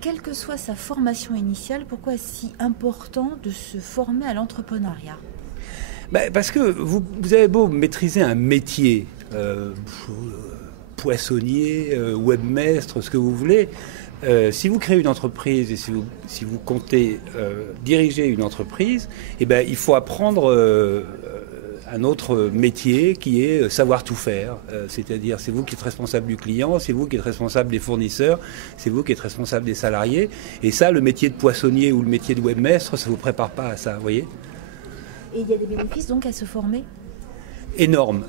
quelle que soit sa formation initiale, pourquoi est-ce si important de se former à l'entrepreneuriat ? Parce que vous avez beau maîtriser un métier, poissonnier, webmestre, ce que vous voulez, si vous créez une entreprise et si vous comptez diriger une entreprise, il faut apprendre un autre métier qui est savoir tout faire. C'est-à-dire, c'est vous qui êtes responsable du client, c'est vous qui êtes responsable des fournisseurs, c'est vous qui êtes responsable des salariés. Et ça, le métier de poissonnier ou le métier de webmestre, ça ne vous prépare pas à ça, vous voyez ? Et il y a des bénéfices donc à se former ? Énorme,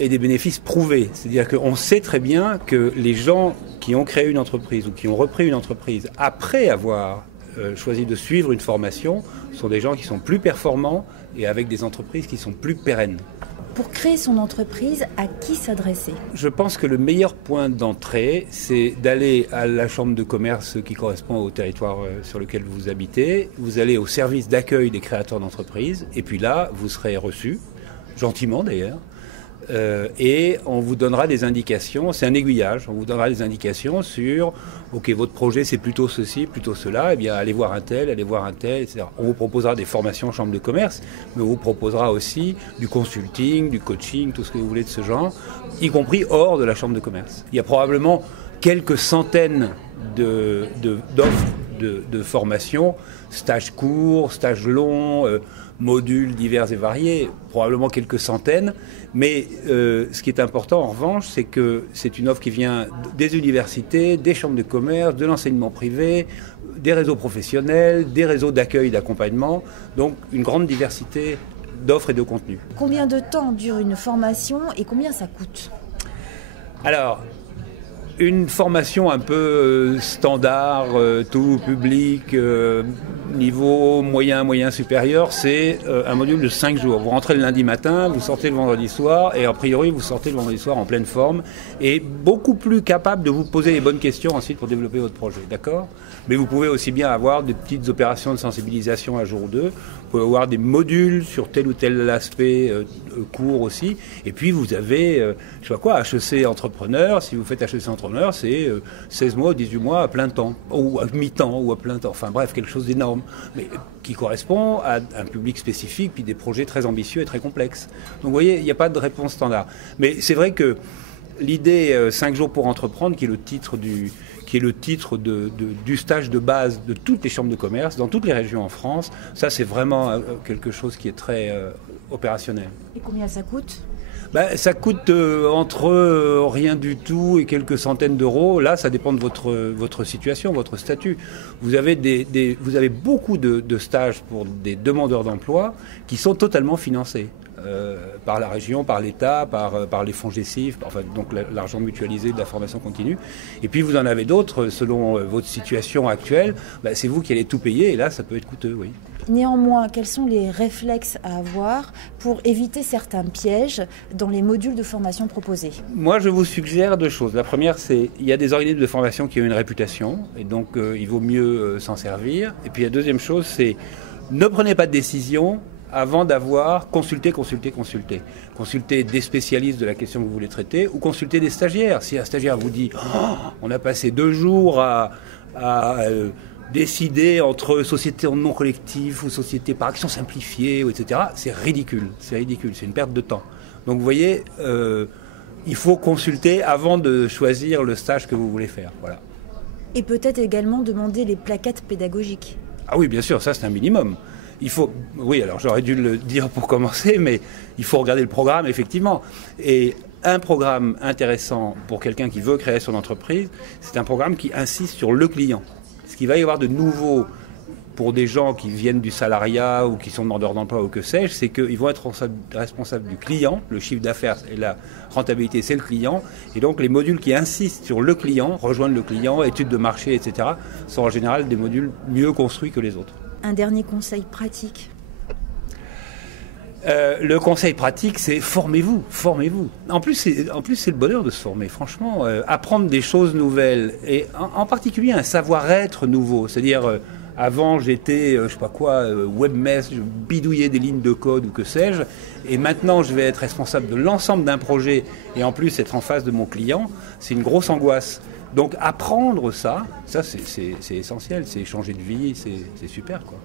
et des bénéfices prouvés. C'est-à-dire qu'on sait très bien que les gens qui ont créé une entreprise ou qui ont repris une entreprise après avoir choisi de suivre une formation sont des gens qui sont plus performants et avec des entreprises qui sont plus pérennes. Pour créer son entreprise, à qui s'adresser ? Je pense que le meilleur point d'entrée, c'est d'aller à la chambre de commerce qui correspond au territoire sur lequel vous habitez. Vous allez au service d'accueil des créateurs d'entreprises et puis là, vous serez reçu, gentiment d'ailleurs, et on vous donnera des indications, c'est un aiguillage, on vous donnera des indications sur, ok, votre projet c'est plutôt ceci, plutôt cela, eh bien allez voir un tel, etc. On vous proposera des formations en chambre de commerce, mais on vous proposera aussi du consulting, du coaching, tout ce que vous voulez de ce genre, y compris hors de la chambre de commerce. Il y a probablement quelques centaines d'offres de formation, stages courts, stages longs, modules divers et variés, probablement quelques centaines. Mais ce qui est important en revanche, c'est que c'est une offre qui vient des universités, des chambres de commerce, de l'enseignement privé, des réseaux professionnels, des réseaux d'accueil, d'accompagnement. Donc une grande diversité d'offres et de contenus. Combien de temps dure une formation et combien ça coûte ? Alors, une formation un peu standard, tout public, niveau moyen supérieur, c'est un module de 5 jours. Vous rentrez le lundi matin, vous sortez le vendredi soir, et a priori vous sortez le vendredi soir en pleine forme, et beaucoup plus capable de vous poser les bonnes questions ensuite pour développer votre projet, d'accord ? Mais vous pouvez aussi bien avoir des petites opérations de sensibilisation un jour ou deux, vous pouvez avoir des modules sur tel ou tel aspect court aussi, et puis vous avez, HEC entrepreneur. Si vous faites HEC entrepreneur, c'est 16 mois, 18 mois à plein temps, ou à mi-temps, ou à plein temps, enfin bref, quelque chose d'énorme, mais qui correspond à un public spécifique, puis des projets très ambitieux et très complexes. Donc vous voyez, il n'y a pas de réponse standard. Mais c'est vrai que l'idée 5 jours pour entreprendre, qui est le titre du stage de base de toutes les chambres de commerce, dans toutes les régions en France, ça c'est vraiment quelque chose qui est très opérationnel. Et combien ça coûte ? Ça coûte entre rien du tout et quelques centaines d'euros. Là, ça dépend de votre situation, votre statut. Vous avez beaucoup de stages pour des demandeurs d'emploi qui sont totalement financés. Par la région, par l'État, par les fonds GESIF, enfin, donc l'argent mutualisé de la formation continue. Et puis vous en avez d'autres, selon votre situation actuelle, c'est vous qui allez tout payer, et là ça peut être coûteux, oui. Néanmoins, quels sont les réflexes à avoir pour éviter certains pièges dans les modules de formation proposés ? Moi, je vous suggère 2 choses. La première, c'est il y a des organismes de formation qui ont une réputation, et donc il vaut mieux s'en servir. Et puis la deuxième chose, c'est ne prenez pas de décision avant d'avoir consulté. Consultez des spécialistes de la question que vous voulez traiter ou consultez des stagiaires. Si un stagiaire vous dit « on a passé 2 jours à décider entre société en non collectif ou société par action simplifiée, etc. » c'est ridicule, c'est une perte de temps. Donc vous voyez, il faut consulter avant de choisir le stage que vous voulez faire. Voilà. Et peut-être également demander les plaquettes pédagogiques. Ah oui, bien sûr, ça c'est un minimum. Oui, alors j'aurais dû le dire pour commencer, mais il faut regarder le programme, effectivement. Et un programme intéressant pour quelqu'un qui veut créer son entreprise, c'est un programme qui insiste sur le client. Ce qu'il va y avoir de nouveau pour des gens qui viennent du salariat ou qui sont demandeurs d'emploi ou que sais-je, c'est qu'ils vont être responsables du client. Le chiffre d'affaires et la rentabilité, c'est le client. Et donc les modules qui insistent sur le client, rejoindre le client, études de marché, etc., sont en général des modules mieux construits que les autres. Un dernier conseil pratique. Le conseil pratique, c'est formez-vous. En plus, c'est le bonheur de se former. Franchement, apprendre des choses nouvelles et en particulier un savoir-être nouveau. C'est-à-dire, avant, j'étais, webmestre, je bidouillais des lignes de code ou que sais-je. Et maintenant, je vais être responsable de l'ensemble d'un projet et en plus être en face de mon client. C'est une grosse angoisse. Donc apprendre ça c'est essentiel, c'est changer de vie, c'est super quoi.